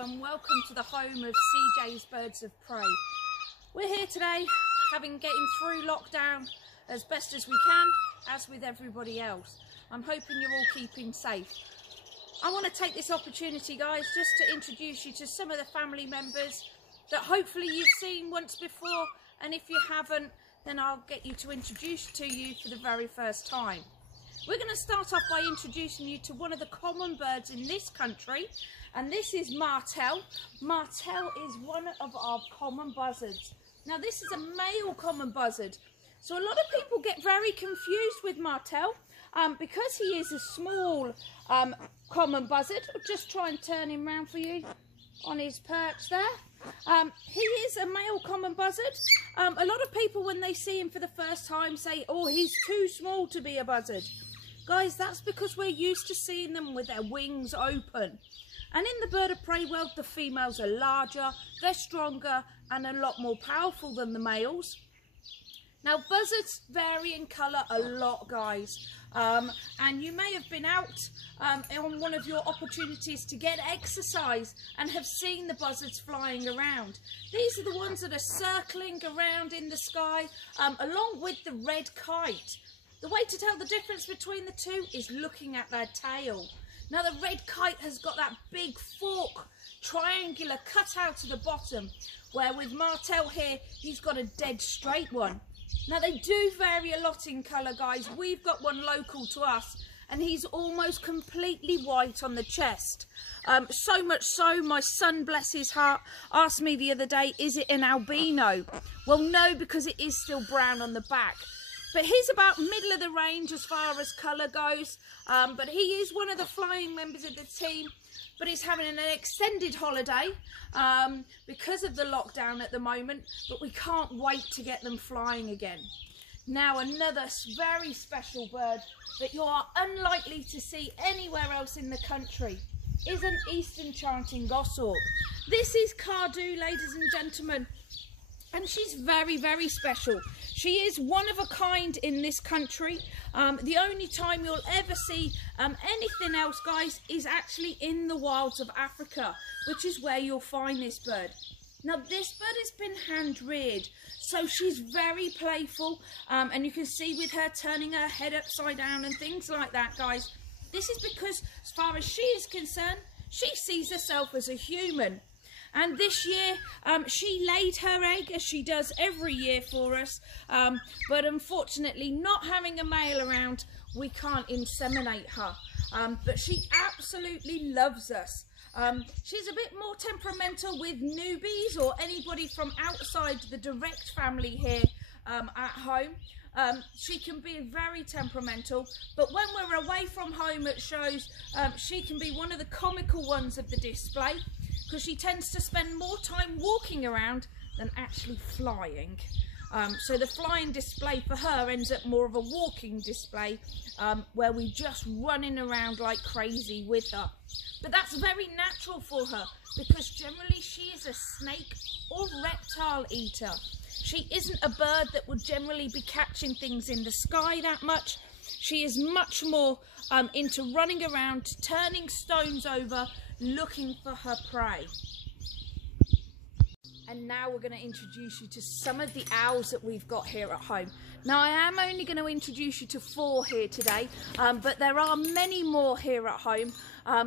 and welcome to the home of CJ's Birds of Prey. We're here today getting through lockdown as best as we can, as with everybody else. I'm hoping you're all keeping safe. I want to take this opportunity, guys, just to introduce you to some of the family members that hopefully you've seen once before, and if you haven't, then I'll get you to introduce to you for the very first time. We're going to start off by introducing you to one of the common birds in this country, and this is Martel. Martel is one of our common buzzards. Now this is a male common buzzard, so a lot of people get very confused with Martel because he is a small common buzzard. I'll just try and turn him around for you on his perch there. He is a male common buzzard. A lot of people, when they see him for the first time, say, oh, he's too small to be a buzzard. Guys, that's because we're used to seeing them with their wings open. And in the bird of prey world, the females are larger, they're stronger, and a lot more powerful than the males. Now, buzzards vary in colour a lot, guys. And you may have been out on one of your opportunities to get exercise and have seen the buzzards flying around. These are the ones that are circling around in the sky, along with the red kite. The way to tell the difference between the two is looking at their tail. Now, the red kite has got that big fork, triangular cut out of the bottom, where with Martel here, he's got a dead straight one. Now, they do vary a lot in colour, guys. We've got one local to us, and he's almost completely white on the chest. So much so, my son, bless his heart, asked me the other day, is it an albino? Well, no, because it is still brown on the back. But he's about middle of the range as far as colour goes. But he is one of the flying members of the team. But he's having an extended holiday because of the lockdown at the moment. But we can't wait to get them flying again. Now, another very special bird that you are unlikely to see anywhere else in the country is an eastern chanting goshawk. This is Cardew, ladies and gentlemen. And she's very, very special. She is one of a kind in this country. The only time you'll ever see anything else, guys, is actually in the wilds of Africa, which is where you'll find this bird. Now, this bird has been hand-reared, so she's very playful. And you can see with her turning her head upside down and things like that, guys. This is because, as far as she is concerned, she sees herself as a human. And this year, she laid her egg, as she does every year for us. But unfortunately, not having a male around, we can't inseminate her. But she absolutely loves us. She's a bit more temperamental with newbies or anybody from outside the direct family here at home. She can be very temperamental, but when we're away from home at shows, she can be one of the comical ones of the display, because she tends to spend more time walking around than actually flying. So the flying display for her ends up more of a walking display, where we just running around like crazy with her. But that's very natural for her, because generally she is a snake or reptile eater. She isn't a bird that would generally be catching things in the sky that much. She is much more into running around, turning stones over, looking for her prey. And now we're going to introduce you to some of the owls that we've got here at home. Now, I am only going to introduce you to 4 here today, but there are many more here at home,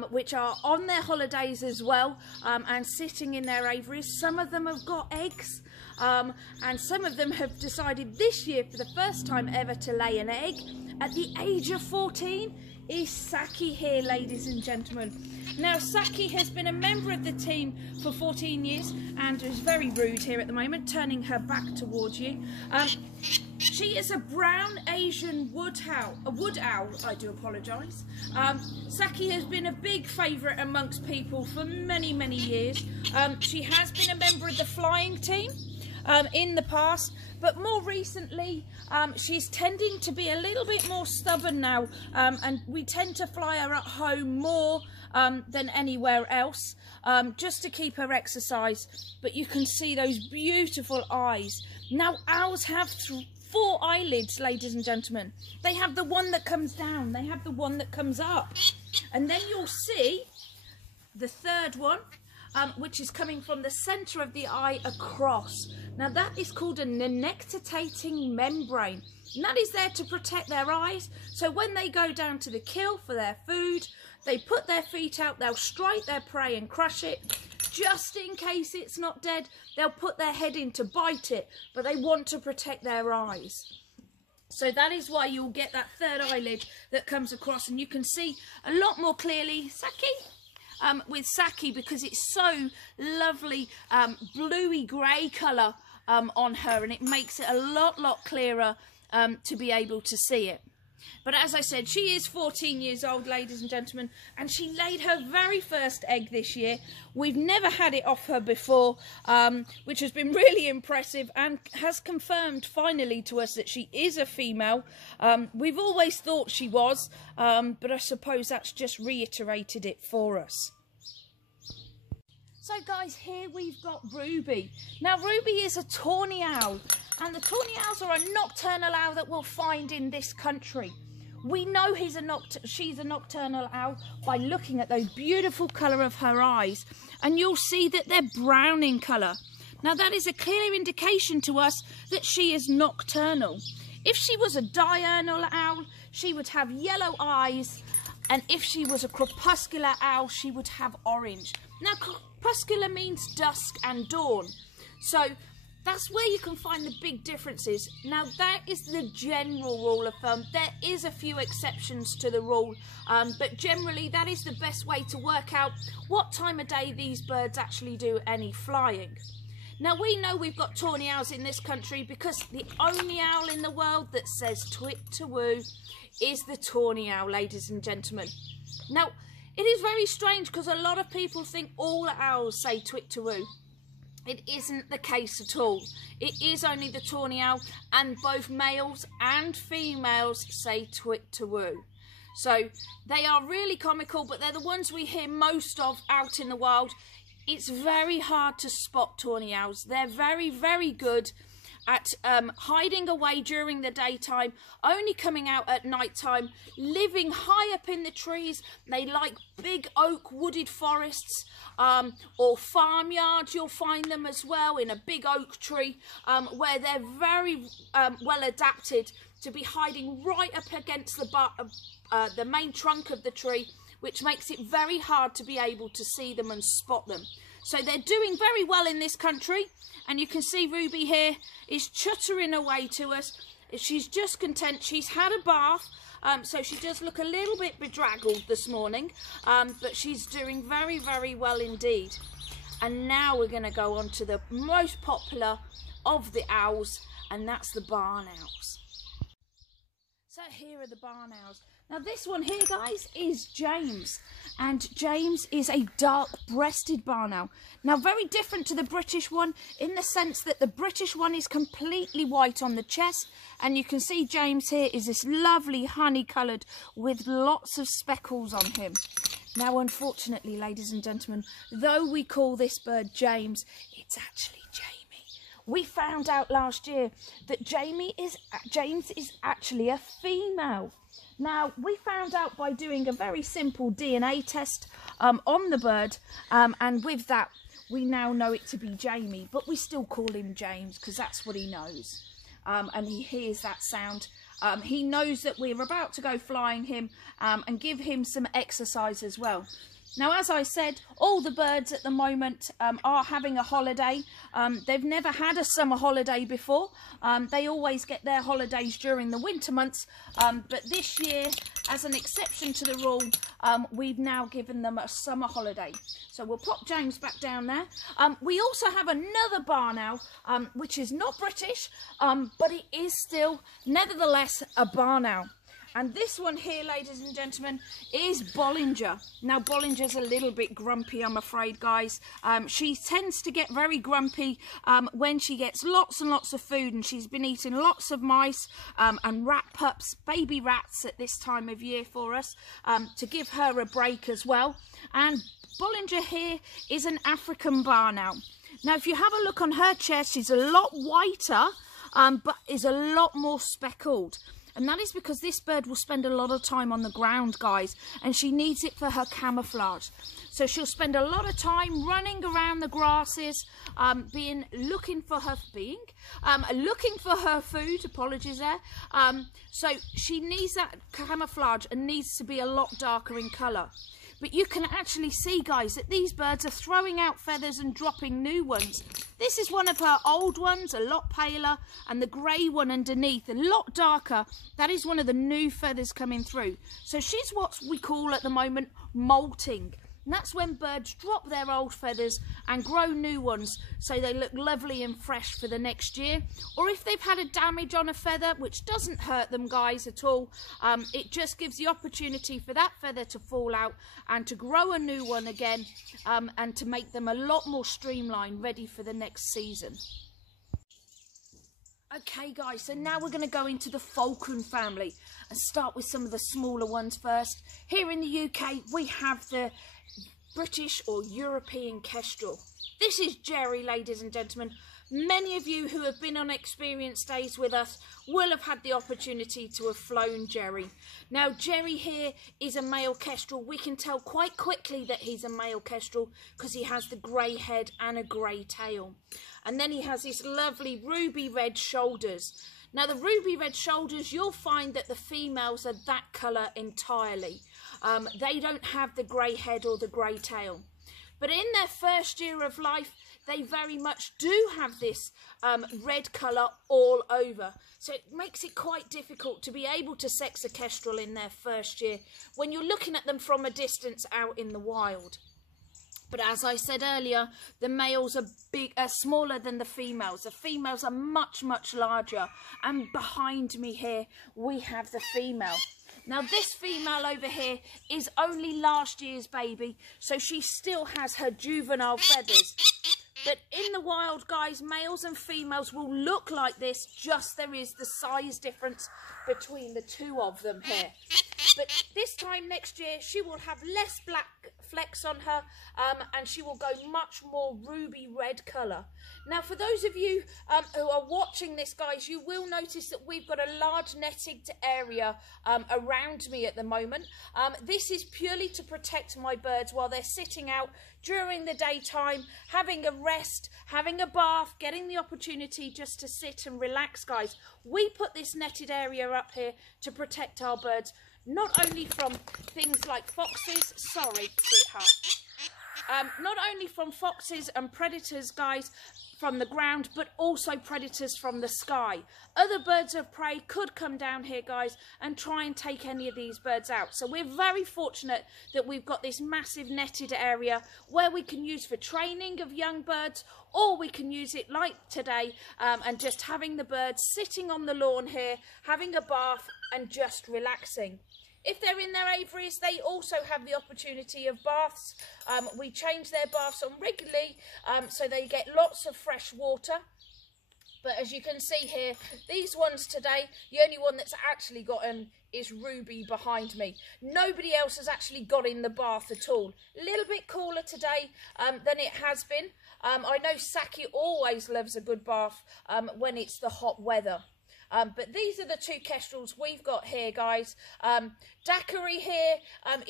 which are on their holidays as well, and sitting in their aviaries. Some of them have got eggs, and some of them have decided this year for the first time ever to lay an egg. At the age of 14 is Saki here, ladies and gentlemen. Now, Saki has been a member of the team for 14 years and is very rude here at the moment, turning her back towards you. She is a brown Asian wood owl, I do apologise. Saki has been a big favourite amongst people for many, many years. She has been a member of the flying team in the past, but more recently she's tending to be a little bit more stubborn now, and we tend to fly her at home more than anywhere else, just to keep her exercise. But you can see those beautiful eyes. Now, owls have 4 eyelids, ladies and gentlemen. They have the one that comes down, they have the one that comes up, and then you'll see the third one which is coming from the centre of the eye across. Now that is called a nectitating membrane, and that is there to protect their eyes. So when they go down to the kill for their food, they put their feet out, they'll strike their prey and crush it. Just in case it's not dead, they'll put their head in to bite it, but they want to protect their eyes. So that is why you'll get that third eyelid that comes across, and you can see a lot more clearly Saki, with Saki, because it's so lovely bluey grey colour on her, and it makes it a lot clearer to be able to see it. But as I said, she is 14 years old, ladies and gentlemen, and she laid her very first egg this year. We've never had it off her before, which has been really impressive and has confirmed finally to us that she is a female. We've always thought she was, but I suppose that's just reiterated it for us. So guys, here we've got Ruby. Now Ruby is a tawny owl, and the tawny owls are a nocturnal owl that we'll find in this country. We know she's a nocturnal owl by looking at the beautiful colour of her eyes, and you'll see that they're brown in colour. Now that is a clear indication to us that she is nocturnal. If she was a diurnal owl, she would have yellow eyes, and if she was a crepuscular owl, she would have orange. Now crepuscular means dusk and dawn, so that's where you can find the big differences. Now that is the general rule of thumb. There is a few exceptions to the rule, but generally that is the best way to work out what time of day these birds actually do any flying. Now we know we've got tawny owls in this country because the only owl in the world that says twit-to-woo is the tawny owl, ladies and gentlemen. Now it is very strange because a lot of people think all owls say twit-to-woo. It isn't the case at all. It is only the tawny owl, and both males and females say twit-to-woo. So they are really comical, but they're the ones we hear most of out in the wild. It's very hard to spot tawny owls. They're very good at hiding away during the daytime, only coming out at night time, living high up in the trees. They like big oak wooded forests, or farmyards. You'll find them as well in a big oak tree, where they're very well adapted to be hiding right up against the main trunk of the tree, which makes it very hard to be able to see them and spot them. So they're doing very well in this country, and you can see Ruby here is chuttering away to us. She's just content. She's had a bath, so she does look a little bit bedraggled this morning, but she's doing very well indeed. And now we're going to go on to the most popular of the owls, and that's the barn owls. So here are the barn owls. Now this one here, guys, is James, and James is a dark-breasted barn owl. Now very different to the British one in the sense that the British one is completely white on the chest, and you can see James here is this lovely honey-coloured with lots of speckles on him. Now unfortunately, ladies and gentlemen, though we call this bird James, it's actually Jamie. We found out last year that James is actually a female. Now, we found out by doing a very simple DNA test on the bird, and with that, we now know it to be Jamie, but we still call him James because that's what he knows. And he hears that sound. He knows that we're about to go flying him and give him some exercise as well. Now, as I said, all the birds at the moment are having a holiday. They've never had a summer holiday before. They always get their holidays during the winter months. But this year, as an exception to the rule, we've now given them a summer holiday. So we'll pop James back down there. We also have another barn owl, which is not British, but it is still, nevertheless, a barn owl. And this one here, ladies and gentlemen, is Bollinger. Now, Bollinger's a little bit grumpy, I'm afraid, guys. She tends to get very grumpy when she gets lots and lots of food, and she's been eating lots of mice and rat pups, baby rats at this time of year for us, to give her a break as well. And Bollinger here is an African barn owl. Now, if you have a look on her chest, she's a lot whiter, but is a lot more speckled. And that is because this bird will spend a lot of time on the ground, guys, and she needs it for her camouflage. So she'll spend a lot of time running around the grasses, looking for her food. Apologies there. So she needs that camouflage and needs to be a lot darker in colour. But you can actually see, guys, that these birds are throwing out feathers and dropping new ones. This is one of her old ones, a lot paler, and the grey one underneath, a lot darker. That is one of the new feathers coming through. So she's what we call at the moment molting. And that's when birds drop their old feathers and grow new ones so they look lovely and fresh for the next year. Or if they've had a damage on a feather, which doesn't hurt them, guys, at all, it just gives the opportunity for that feather to fall out and to grow a new one again, and to make them a lot more streamlined, ready for the next season. Okay, guys, so now we're going to go into the falcon family and start with some of the smaller ones first. Here in the UK, we have the British or European kestrel. This is Jerry, ladies and gentlemen. Many of you who have been on experience days with us will have had the opportunity to have flown Jerry. Now, Jerry here is a male kestrel. We can tell quite quickly that he's a male kestrel because he has the grey head and a grey tail. And then he has these lovely ruby red shoulders. Now, the ruby red shoulders, you'll find that the females are that colour entirely. They don't have the grey head or the grey tail. But in their first year of life, they very much do have this red colour all over. So it makes it quite difficult to be able to sex a kestrel in their first year when you're looking at them from a distance out in the wild. But as I said earlier, the males are smaller than the females. The females are much, much larger. And behind me here, we have the female. Now, this female over here is only last year's baby, so she still has her juvenile feathers. But in the wild, guys, males and females will look like this, just there is the size difference between the two of them here. But this time next year, she will have less black flecks on her, and she will go much more ruby red colour. Now, for those of you who are watching this, guys, you will notice that we've got a large netted area around me at the moment. This is purely to protect my birds while they're sitting out during the daytime, having a rest, having a bath, getting the opportunity just to sit and relax, guys. We put this netted area up here to protect our birds, not only from things like foxes, sorry, sweetheart, not only from foxes and predators, guys, from the ground, but also predators from the sky. Other birds of prey could come down here, guys, and try and take any of these birds out. So we're very fortunate that we've got this massive netted area where we can use for training of young birds, or we can use it like today, and just having the birds sitting on the lawn here, having a bath and just relaxing. If they're in their aviaries, they also have the opportunity of baths. We change their baths on regularly, so they get lots of fresh water. But as you can see here, these ones today, the only one that's actually gotten is Ruby behind me. Nobody else has actually got in the bath at all. A little bit cooler today than it has been. I know Saki always loves a good bath when it's the hot weather. But these are the two kestrels we've got here, guys. Daiquiri here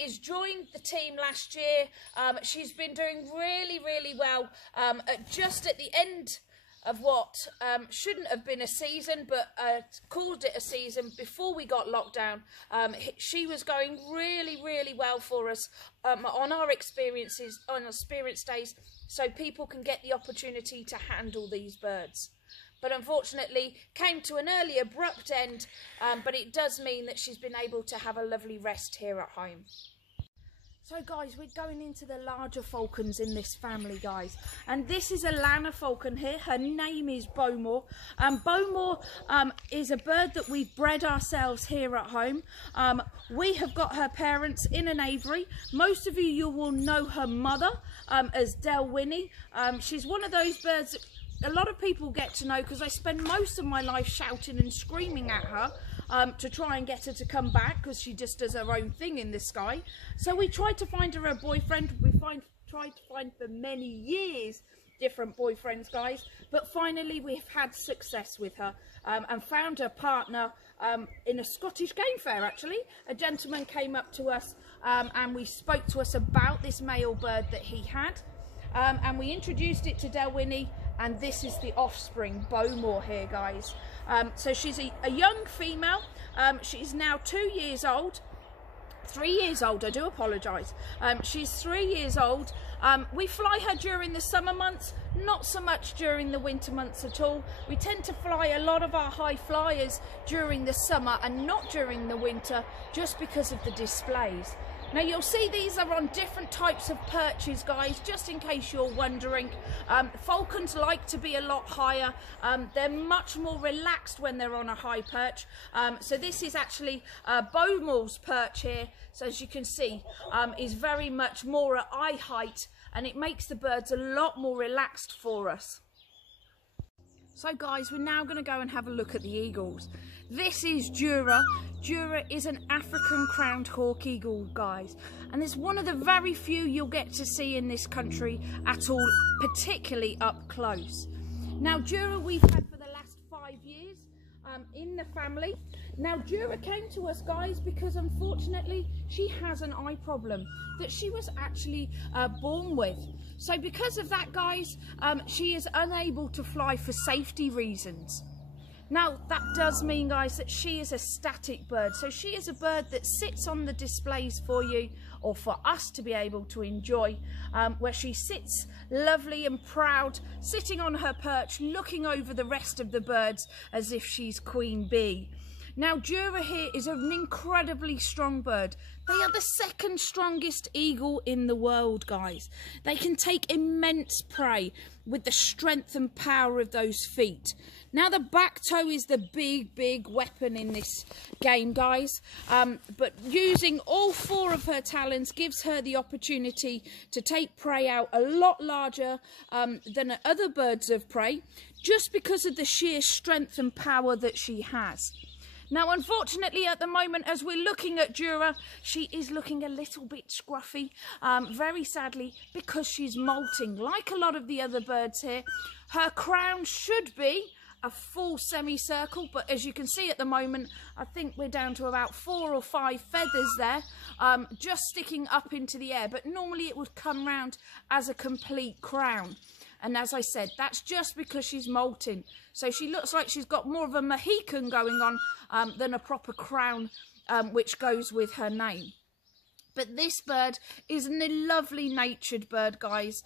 is joined the team last year. She's been doing really, really well just at the end of what shouldn't have been a season, but called it a season before we got locked down. She was going really, really well for us on our experiences, on experience days, so people can get the opportunity to handle these birds. But unfortunately came to an early abrupt end, but it does mean that she's been able to have a lovely rest here at home. So guys, we're going into the larger falcons in this family, guys, and this is a Lana Falcon here. Her name is Bowmore. Bowmore is a bird that we've bred ourselves here at home. We have got her parents in an aviary. Most of you will know her mother as Delwynnie. She's one of those birds that a lot of people get to know because I spend most of my life shouting and screaming at her to try and get her to come back because she just does her own thing in the sky. So we tried to find her a boyfriend. We tried to find for many years different boyfriends, guys, but finally we've had success with her and found her partner in a Scottish game fair. Actually, a gentleman came up to us and we spoke to us about this male bird that he had, and we introduced it to Delwynnie, and this is the offspring, Bowmore here, guys. So she's a young female. She's now 2 years old. 3 years old, I do apologise. She's 3 years old. We fly her during the summer months, not so much during the winter months at all. We tend to fly a lot of our high flyers during the summer and not during the winter, just because of the displays. Now you'll see these are on different types of perches, guys, just in case you're wondering. Falcons like to be a lot higher. They're much more relaxed when they're on a high perch. So this is actually Bowmore's perch here. So as you can see, is very much more at eye height, and it makes the birds a lot more relaxed for us. So guys, we're now going to go and have a look at the eagles. This is Jura. Jura is an African crowned hawk eagle, guys, and it's one of the very few you'll get to see in this country at all, particularly up close. Now Jura we've had for the last 5 years in the family. Now Jura came to us, guys, because unfortunately she has an eye problem that she was actually born with. So because of that, guys, she is unable to fly for safety reasons. Now that does mean, guys, that she is a static bird. So she is a bird that sits on the displays for you, or for us to be able to enjoy, where she sits lovely and proud, sitting on her perch, looking over the rest of the birds as if she's queen bee. Now Jura here is an incredibly strong bird. They are the second strongest eagle in the world, guys. They can take immense prey with the strength and power of those feet. Now the back toe is the big weapon in this game, guys. But using all 4 of her talons gives her the opportunity to take prey out a lot larger than other birds of prey, just because of the sheer strength and power that she has. Now, unfortunately, at the moment, as we're looking at Jura, she is looking a little bit scruffy, very sadly, because she's molting. Like a lot of the other birds here, her crown should be a full semicircle, but as you can see at the moment, I think we're down to about 4 or 5 feathers there, just sticking up into the air. But normally it would come round as a complete crown. And as I said, that's just because she's molting. So she looks like she's got more of a Mohican going on than a proper crown, which goes with her name. But this bird is a lovely natured bird, guys.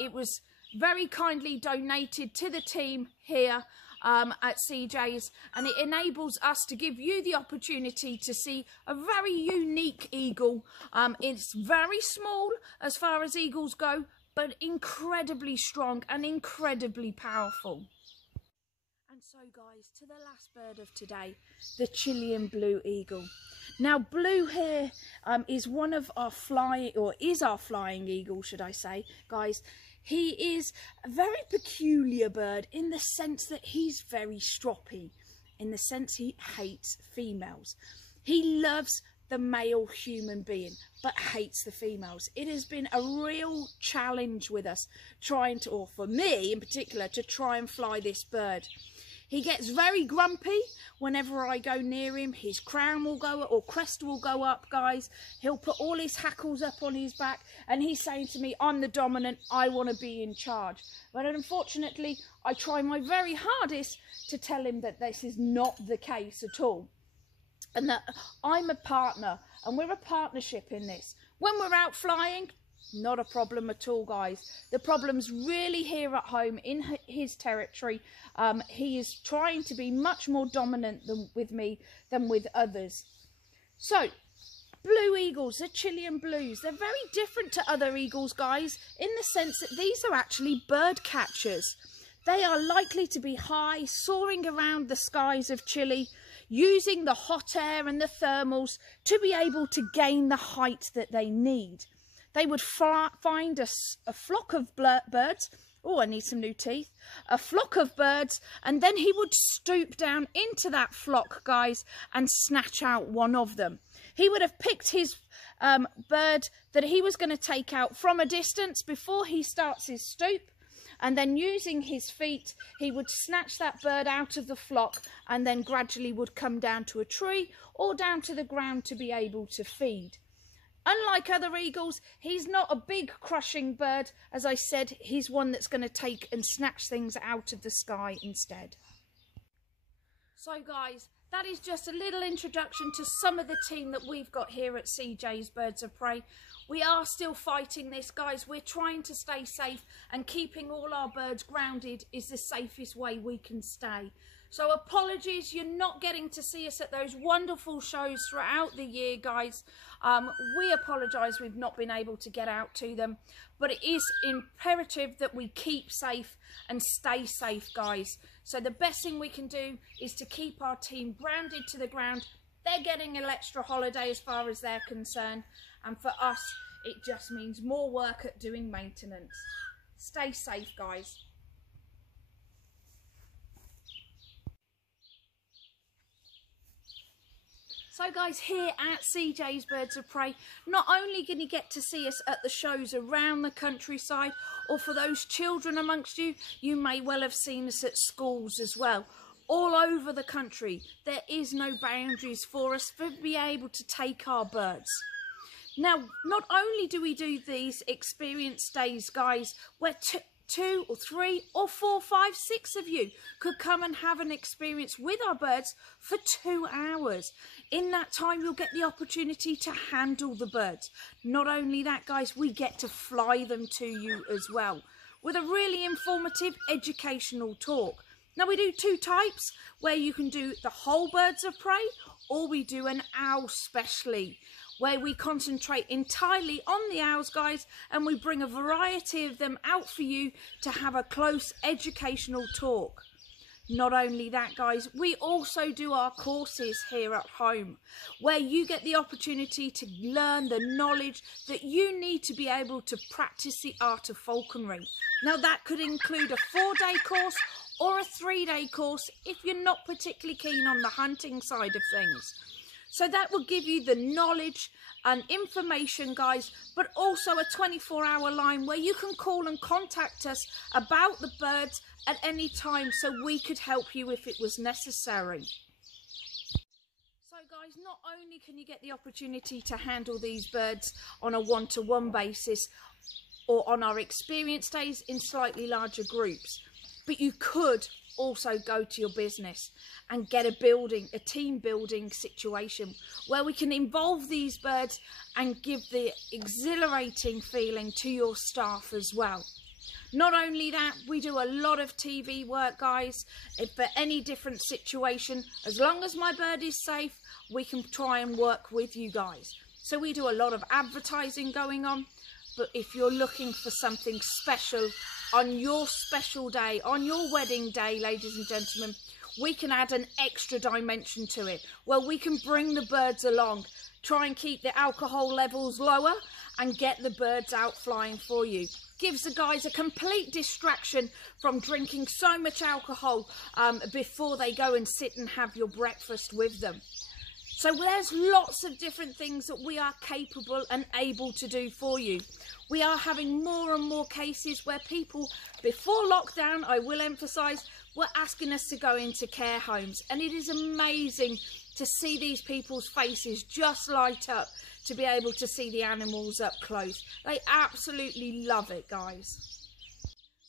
It was very kindly donated to the team here at CJ's, and it enables us to give you the opportunity to see a very unique eagle. It's very small as far as eagles go, but incredibly strong and incredibly powerful. And so, guys, to the last bird of today, the Chilean blue eagle. Now Blue here is one of our flying eagle, should I say, guys. He is a very peculiar bird in the sense that he's very stroppy, in the sense he hates females. He loves the male human being, but hates the females. It has been a real challenge with us trying to, or for me in particular, to try and fly this bird. He gets very grumpy whenever I go near him. His crown will go up, or crest will go up, guys. He'll put all his hackles up on his back, and he's saying to me, I'm the dominant, I want to be in charge. But unfortunately, I try my very hardest to tell him that this is not the case at all. And that I'm a partner, and we're a partnership in this. When we're out flying, not a problem at all, guys. The problem's really here at home in his territory. He is trying to be much more dominant with me than with others. So, blue eagles, the Chilean blues, they're very different to other eagles, guys, in the sense that these are actually bird catchers. They are likely to be high, soaring around the skies of Chile, using the hot air and the thermals to be able to gain the height that they need. They would find a flock of birds. Oh, I need some new teeth. A flock of birds, and then he would stoop down into that flock, guys, and snatch out one of them. He would have picked his bird that he was going to take out from a distance before he starts his stoop. and then using his feet he would snatch that bird out of the flock and then gradually would come down to a tree or down to the ground to be able to feed. Unlike other eagles, he's not a big crushing bird. As I said, he's one that's going to take and snatch things out of the sky instead. So guys, that is just a little introduction to some of the team that we've got here at CJ's Birds of Prey. We are still fighting this, guys. We're trying to stay safe, and keeping all our birds grounded is the safest way we can stay. So apologies, you're not getting to see us at those wonderful shows throughout the year, guys. We apologise we've not been able to get out to them, but it is imperative that we keep safe and stay safe, guys. So the best thing we can do is to keep our team grounded to the ground. They're getting an extra holiday as far as they're concerned, and for us it just means more work at doing maintenance. Stay safe, guys. So guys, here at CJ's Birds of Prey, not only can you get to see us at the shows around the countryside, or for those children amongst you, you may well have seen us at schools as well. All over the country, there is no boundaries for us to be able to take our birds. Now, not only do we do these experience days, guys, where 2 or 3 or 4, 5, 6 of you could come and have an experience with our birds for 2 hours. In that time, you'll get the opportunity to handle the birds. Not only that, guys, we get to fly them to you as well, with a really informative educational talk. Now, we do 2 types, where you can do the whole Birds of Prey, or we do an owl specially, where we concentrate entirely on the owls, guys, and we bring a variety of them out for you to have a close educational talk. Not only that, guys, we also do our courses here at home, where you get the opportunity to learn the knowledge that you need to be able to practice the art of falconry. Now, that could include a 4-day course or a 3-day course if you're not particularly keen on the hunting side of things. So that will give you the knowledge and information, guys, but also a 24-hour line where you can call and contact us about the birds at any time, so we could help you if it was necessary. So guys, not only can you get the opportunity to handle these birds on a one-to-one basis or on our experience days in slightly larger groups, but you could also go to your business and get a team building situation where we can involve these birds and give the exhilarating feeling to your staff as well. Not only that, we do a lot of TV work, guys. If for any different situation, as long as my bird is safe, we can try and work with you guys. So we do a lot of advertising going on. But if you're looking for something special on your special day, on your wedding day, ladies and gentlemen, we can add an extra dimension to it, where we can bring the birds along, try and keep the alcohol levels lower and get the birds out flying for you. Gives the guys a complete distraction from drinking so much alcohol before they go and sit and have your breakfast with them. So there's lots of different things that we are capable and able to do for you. We are having more and more cases where people, before lockdown, I will emphasise, were asking us to go into care homes. And it is amazing to see these people's faces just light up to be able to see the animals up close. They absolutely love it, guys.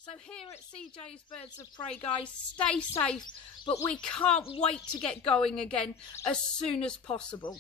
So here at CJ's Birds of Prey, guys, stay safe, but we can't wait to get going again as soon as possible.